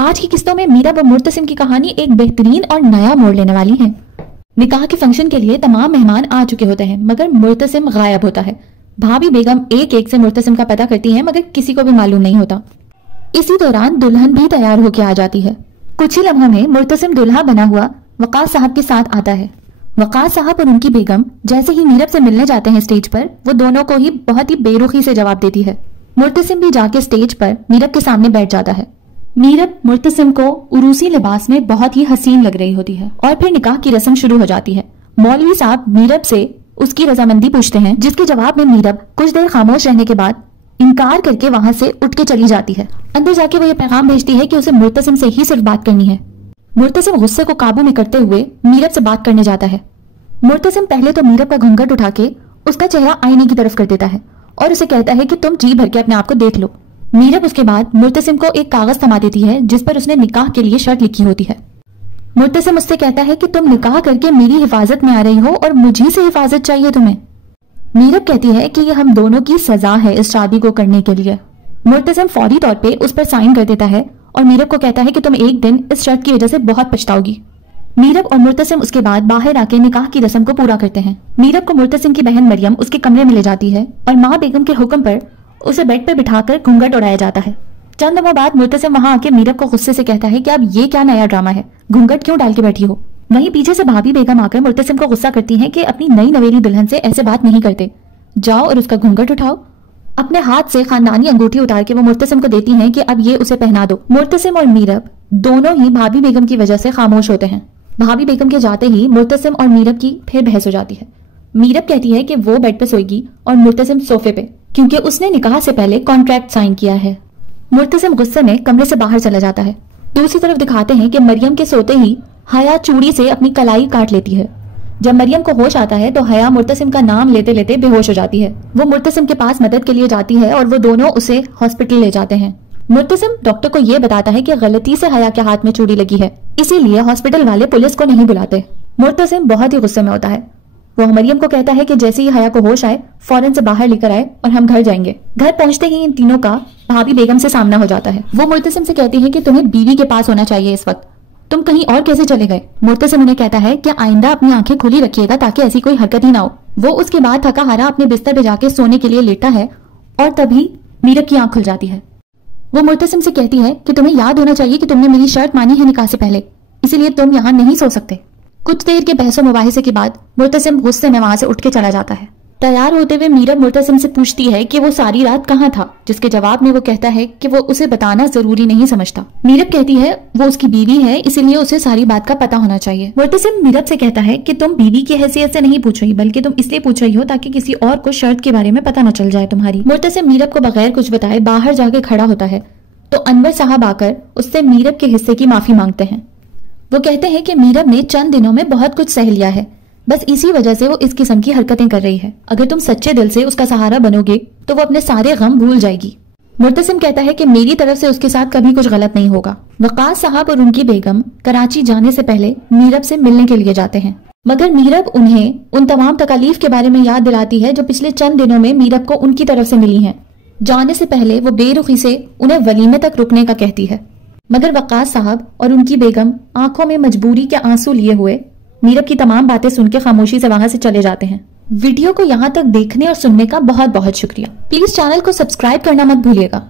آج کی قسطوں میں میرب اور مرتسم کی کہانی ایک بہترین اور نیا موڑ لینے والی ہے۔ نکاح کے فنکشن کے لیے تمام مہمان آ چکے ہوتے ہیں مگر مرتسم غائب ہوتا ہے۔ بھابی بیگم ایک ایک سے مرتسم کا پتہ کرتی ہیں مگر کسی کو بھی معلوم نہیں ہوتا۔ اسی دوران دلہن بھی تیار ہو کے آ جاتی ہے۔ کچھ ہی لمحوں میں مرتسم دلہا بنا ہوا وقاص صاحب کے ساتھ آتا ہے۔ وقاص صاحب اور ان کی بیگم جیسے ہی میرب سے ملنے جاتے ہیں اسٹیج پر، وہ دونوں کو ہی بہت ہی بے رخی سے جواب دیتی ہے۔ مرتسم بھی جا کے اسٹیج پر میرب کے سامنے بیٹھ جاتا ہے۔ میرب مرتسم کو عروسی لباس میں بہت ہی حسین لگ رہی ہوتی ہے اور پھر نکاح کی رسم شروع ہو جاتی ہے۔ مولوی صاحب میرب سے اس کی رضامندی پوچھتے ہیں، جس کے جواب میں میرب کچھ دیر خاموش رہنے کے بعد انکار کر کے وہاں سے اٹھ کے چلی جاتی ہے۔ اندر جا کے وہ یہ پیغام بھیجتی ہے کہ اسے مرتسم سے ہی صرف بات کرنی ہے۔ مرتسم غصے کو قابو میں کرتے ہوئے میرب سے بات کرنے جاتا ہے۔ مرتسم پہلے تو میرب کا گھونگھٹ اٹھا کے اس کا چہرہ آئینے کی طرف کر دیتا ہے اور اسے کہتا ہے کہ تم جی بھر کے اپنے آپ کو دیکھ لو۔ میرب اس کے بعد مرتسم کو ایک کاغذ تھما دیتی ہے جس پر اس نے نکاح کے لیے شرط لکھی ہوتی ہے۔ مرتسم اس سے کہتا ہے کہ تم نکاح کر کے میری حفاظت میں آ رہی ہو اور مجھے سے حفاظت چاہیے تمہیں۔ میرب کہتی ہے کہ یہ ہم دونوں کی سزا ہے اس شادی کو کرنے کے لیے۔ مرتسم فوری طور پہ اس پر سائن کر دیتا ہے اور میرب کو کہتا ہے کہ تم ایک دن اس شرط کی وجہ سے بہت پچھتاؤ گی۔ میرب اور مرتسم اس کے بعد باہر آ کے نکاح کی رسم کو پورا کرتے ہیں۔ میرب کو مرتسم کی بہن مریم اس کے کمرے میں لے جاتی ہے اور ماں بیگم کے حکم پر اسے بیڈ پہ بٹھا کر گھونگھٹ اڑایا جاتا ہے۔ چند لمحوں بعد مرتسم وہاں آ کے میرب کو غصے سے کہتا ہے کہ اب یہ کیا نیا ڈرامہ ہے، گھونگھٹ کیوں ڈال کے بیٹھی ہو؟ وہیں پیچھے سے بھابی بیگم آ کر مرتسم کو غصہ کرتی ہیں کہ اپنی نئی نویلی دلہن سے ایسے بات نہیں کرتے، جاؤ اور اس کا گھونگھٹ اٹھاؤ۔ اپنے ہاتھ سے خاندانی انگوٹھی اتار کے وہ مرتسم کو دیتی ہیں کہ اب یہ اسے پہنا دو۔ مرتسم اور میرب دونوں ہی بھابی بیگم کی وجہ سے خاموش ہوتے ہیں۔ بھابی بیگم کے جاتے ہی مرتسم اور میرب کی پھر بحث ہو جاتی ہے۔ میرب کہتی ہے کہ وہ بیڈ پہ سوئے گی اور مرتسم صوفے پہ، کیونکہ اس نے نکاح سے پہلے کانٹریکٹ سائن کیا ہے۔ مرتسم غصے میں کمرے سے باہر چلا جاتا ہے۔ دوسری طرف دکھاتے ہیں کہ مریم کے سوتے ہی حیا چوڑی سے اپنی کلائی کاٹ لیتی ہے۔ جب مریم کو ہوش آتا ہے تو حیا مرتسم کا نام لیتے لیتے بے ہوش ہو جاتی ہے۔ وہ مرتسم کے پاس مدد کے لیے جاتی ہے اور وہ دونوں اسے ہاسپٹل لے جاتے ہیں۔ مرتسم ڈاکٹر کو یہ بتاتا ہے کہ غلطی سے حیا کے ہاتھ میں چوڑی لگی ہے، اسی لیے ہاسپٹل والے پولیس کو نہیں بلاتے۔ مرتسم بہت ہی غصے میں ہوتا ہے۔ وہ مریم کو کہتا ہے کہ جیسے ہی حیا کو ہوش آئے فوراً سے باہر لے کر آئے اور ہم گھر جائیں گے۔ گھر پہنچتے ہی ان تینوں کا بھابی بیگم سے سامنا ہو جاتا ہے۔ وہ مرتسم سے کہتی ہے کہ تمہیں بیوی کے پاس ہونا چاہیے اس وقت، تم کہیں اور کیسے چلے گئے؟ مرتسم انہیں کہتا ہے کہ آئندہ اپنی آنکھیں کھلی رکھیے گا تاکہ ایسی کوئی حرکت ہی نہ ہو۔ وہ اس کے بعد تھکا ہارا اپنے بستر پہ جا کے سونے کے لیے لیٹا ہے اور تبھی میرب کی آنکھ کھل جاتی ہے۔ وہ مرتسم سے کہتی ہے کہ تمہیں یاد ہونا چاہیے کہ تم نے میری شرط مانی ہے نکاح سے پہلے، اسی لیے تم یہاں نہیں سو سکتے۔ کچھ دیر کے بحث و مباحثے کے بعد مرتسم غصے میں وہاں سے اٹھ کے چلا جاتا ہے۔ تیار ہوتے ہوئے میرب مرتسم سے پوچھتی ہے کہ وہ ساری رات کہاں تھا، جس کے جواب میں وہ کہتا ہے کہ وہ اسے بتانا ضروری نہیں سمجھتا۔ میرب کہتی ہے وہ اس کی بیوی ہے، اسی لیے اسے ساری بات کا پتہ ہونا چاہیے۔ مرتسم میرب سے کہتا ہے کہ تم بیوی کی حیثیت سے نہیں پوچھ رہی بلکہ تم اس لیے پوچھ رہی ہو تاکہ کسی اور کو شرط کے بارے میں پتہ نہ چل جائے تمہاری۔ مرتسم میرب کو بغیر کچھ بتائے باہر جا کے کھڑا ہوتا ہے تو انور صاحب آ کر اس سے میرب کے حصے کی معافی مانگتے ہیں۔ وہ کہتے ہیں کہ میرب نے چند دنوں میں بہت کچھ سہ لیا ہے، بس اسی وجہ سے وہ اس قسم کی حرکتیں کر رہی ہے۔ اگر تم سچے دل سے اس کا سہارا بنو گے تو وہ اپنے سارے غم بھول جائے گی۔ مرتسم کہتا ہے کہ میری طرف سے اس کے ساتھ کبھی کچھ غلط نہیں ہوگا۔ وقاص صاحب اور ان کی بیگم کراچی جانے سے پہلے میرب سے ملنے کے لیے جاتے ہیں مگر میرب انہیں ان تمام تکالیف کے بارے میں یاد دلاتی ہے جو پچھلے چند دنوں میں میرب کو ان کی طرف سے ملی ہیں۔ جانے سے پہلے وہ بے رخی سے انہیں ولیمے تک رکنے کا کہتی ہے مگر وقاص صاحب اور ان کی بیگم آنکھوں میں مجبوری کے آنسو لیے ہوئے میرب کی تمام باتیں سن کے خاموشی سے وہاں سے چلے جاتے ہیں۔ ویڈیو کو یہاں تک دیکھنے اور سننے کا بہت بہت شکریہ۔ پلیز چینل کو سبسکرائب کرنا مت بھولیے گا۔